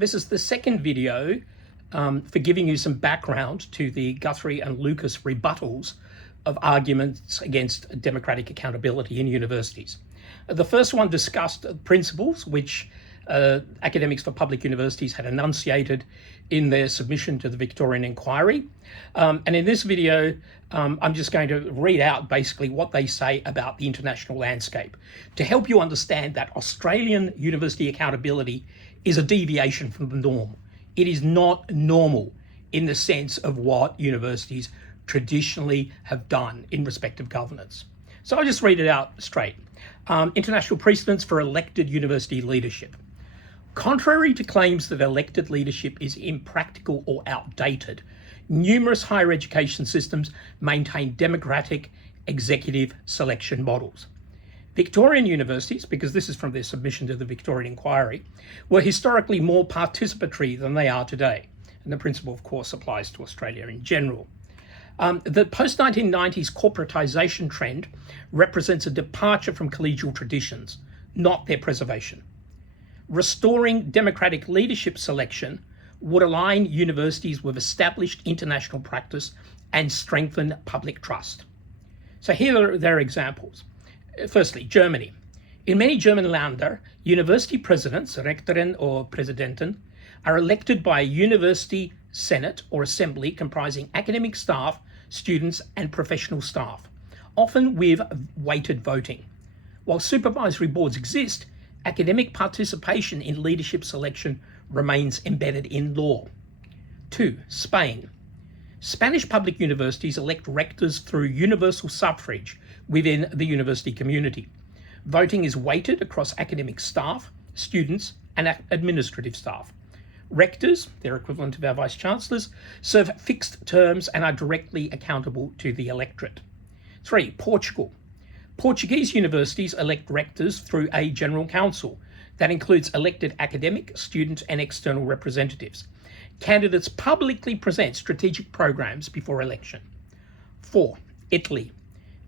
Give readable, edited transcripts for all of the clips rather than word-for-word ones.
This is the second video for giving you some background to the Guthrie and Lucas rebuttals of arguments against democratic accountability in universities. The first one discussed principles which academics for public universities had enunciated in their submission to the Victorian inquiry. And in this video, I'm just going to read out basically what they say about the international landscape to help you understand that Australian university accountability is a deviation from the norm. It is not normal in the sense of what universities traditionally have done in respect of governance. So I'll just read it out straight. International precedents for elected university leadership. Contrary to claims that elected leadership is impractical or outdated, numerous higher education systems maintain democratic executive selection models. Victorian universities, because this is from their submission to the Victorian inquiry, were historically more participatory than they are today. And the principle, of course, applies to Australia in general. The post-1990s corporatisation trend represents a departure from collegial traditions, not their preservation. Restoring democratic leadership selection would align universities with established international practice and strengthen public trust. So here are their examples. Firstly, Germany. In many German Länder, university presidents, Rektoren or Präsidenten, are elected by a university senate or assembly comprising academic staff, students, and professional staff, often with weighted voting. While supervisory boards exist, academic participation in leadership selection remains embedded in law. 2. Spain. Spanish public universities elect rectors through universal suffrage within the university community. Voting is weighted across academic staff, students, and administrative staff. Rectors, their equivalent of our vice-chancellors, serve fixed terms and are directly accountable to the electorate. 3. Portugal. Portuguese universities elect rectors through a general council that includes elected academic, student, and external representatives. Candidates publicly present strategic programs before election. 4. Italy.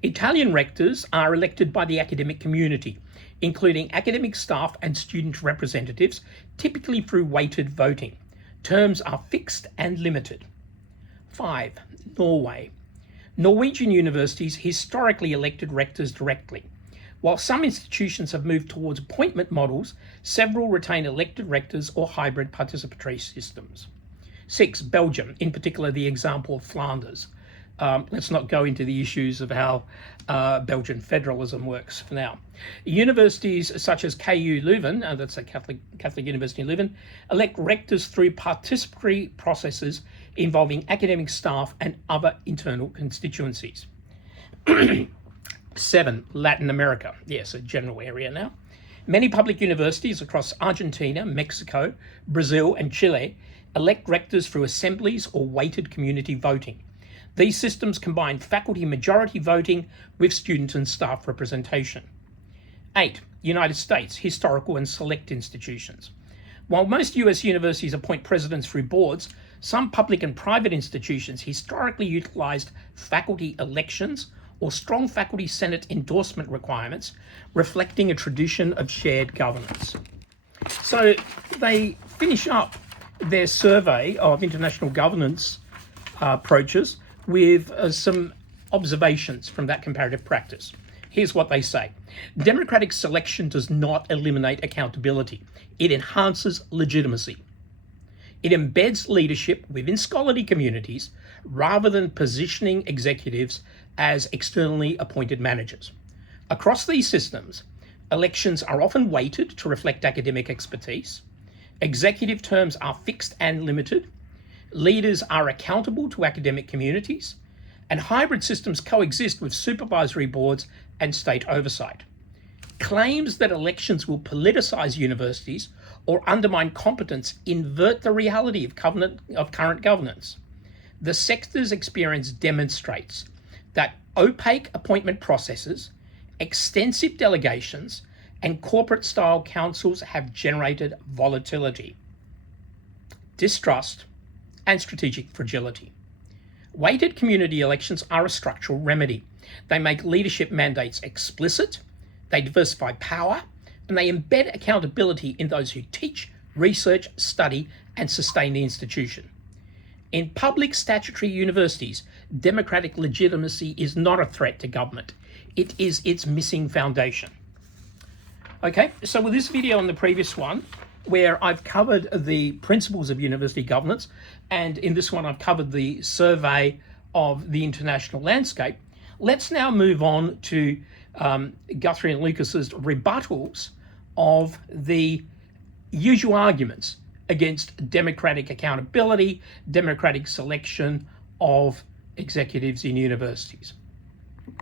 Italian rectors are elected by the academic community, including academic staff and student representatives, typically through weighted voting. Terms are fixed and limited. 5. Norway. Norwegian universities historically elected rectors directly. While some institutions have moved towards appointment models, several retain elected rectors or hybrid participatory systems. 6. Belgium, in particular the example of Flanders. Let's not go into the issues of how Belgian federalism works for now. Universities such as KU Leuven, that's a Catholic University in Leuven, elect rectors through participatory processes involving academic staff and other internal constituencies. 7. Latin America. Yes, a general area now. Many public universities across Argentina, Mexico, Brazil, and Chile elect rectors through assemblies or weighted community voting. These systems combine faculty majority voting with student and staff representation. 8. United States, historical and select institutions. While most US universities appoint presidents through boards, some public and private institutions historically utilized faculty elections or strong faculty senate endorsement requirements, reflecting a tradition of shared governance. So they finish up their survey of international governance approaches with some observations from that comparative practice. Here's what they say. Democratic selection does not eliminate accountability. It enhances legitimacy. It embeds leadership within scholarly communities rather than positioning executives as externally appointed managers. Across these systems, elections are often weighted to reflect academic expertise. Executive terms are fixed and limited. Leaders are accountable to academic communities, and hybrid systems coexist with supervisory boards and state oversight. Claims that elections will politicize universities or undermine competence invert the reality of current governance. The sector's experience demonstrates that opaque appointment processes, extensive delegations, and corporate-style councils have generated volatility, distrust, and strategic fragility. Weighted community elections are a structural remedy. They make leadership mandates explicit, they diversify power, and they embed accountability in those who teach, research, study, and sustain the institution. In public statutory universities, democratic legitimacy is not a threat to government. It is its missing foundation. Okay, so with this video and the previous one, where I've covered the principles of university governance, and in this one I've covered the survey of the international landscape, let's now move on to Guthrie and Lucas's rebuttals of the usual arguments against democratic accountability, democratic selection of executives in universities.